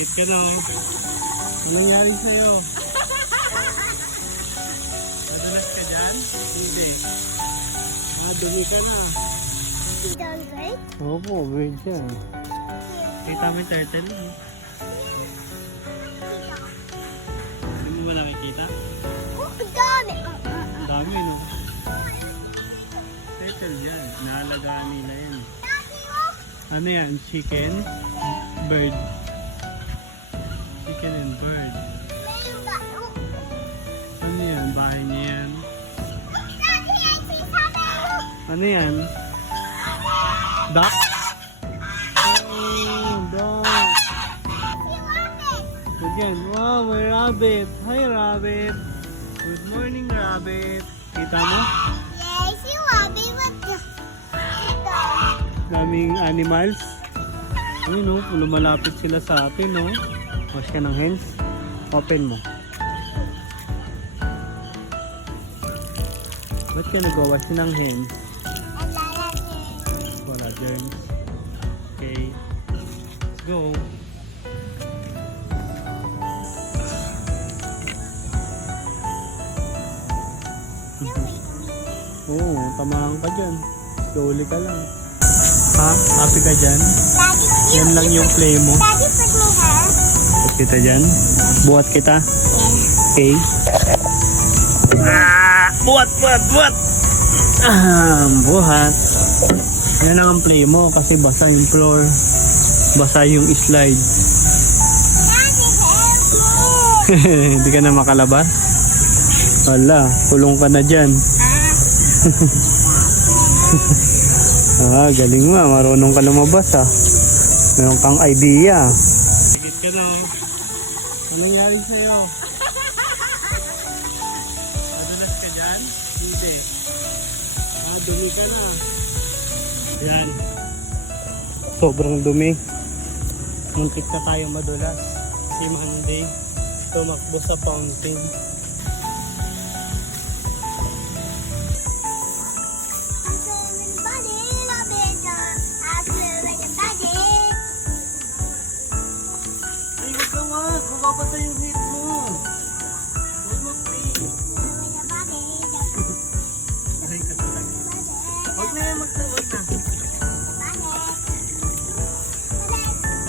Higit ka na oh. Ano nangyari sa'yo? Nadulas ka dyan? Hindi. Dumi ka na. Opo, bird yan. Kita mo yung turtle eh. Hindi mo ba nakikita? Ang dami! Ang dami no? Turtle yan. Naalagaan nila yan. Ano yan? Chicken? Bird? Chicken and bird. Ano yan? Bahay niya yan? Ano yan? Duck? Oh, duck. Again, wow, may rabbit. Hi, rabbit. Good morning, rabbit. Kita mo? Yes, you rabbit with the... Daming animals. Ayun, no? Lumalapit sila sa atin, no? Wash ka ng hands. Open mo. Ba't ka nag-wash ng hands? Wala germs. Okay. Let's go. Oo, tamahan ka dyan. Slowly ka lang. Ha? Happy ka dyan? Yan lang yung play mo. Daddy, put me hair. Buhat kita dyan? Buhat kita? Yes. Okay. Buhat! Buhat. Yan lang ang play mo kasi basa yung floor. Basa yung slide. Hindi ka na makalabas? Wala, kulong ka na dyan. Galing mo. Marunong ka lumabas ah. Meron kang idea. Higit ka na oh. Ano nangyari sa'yo? Nadulas ka dyan? Hindi. Dumi ka na. Yan. Sobrang dumi. Muntik na tayong madulas. Si Monday tumakbo sa fountain. Ay, wag ka wag. Mababasa yung hit mo. Huwag mag-play. Aray ka talaga. Huwag na yan, magtawag na.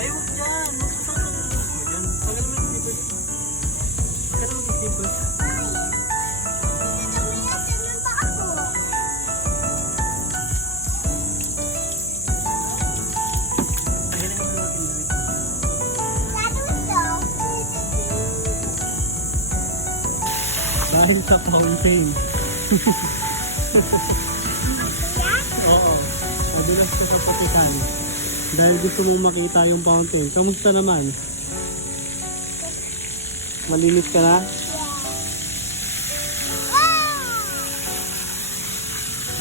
Ay, huwag dyan. Magpapakang mo dyan. Tagal naman yung libas. Tagal naman yung libas. Dahil sa fountain. Oo. Madulas ka sa putikan. Dahil gusto mong makita yung fountain. Kamusta naman? Malinis ka na?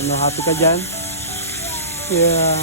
Ano, happy ka dyan? Yeah.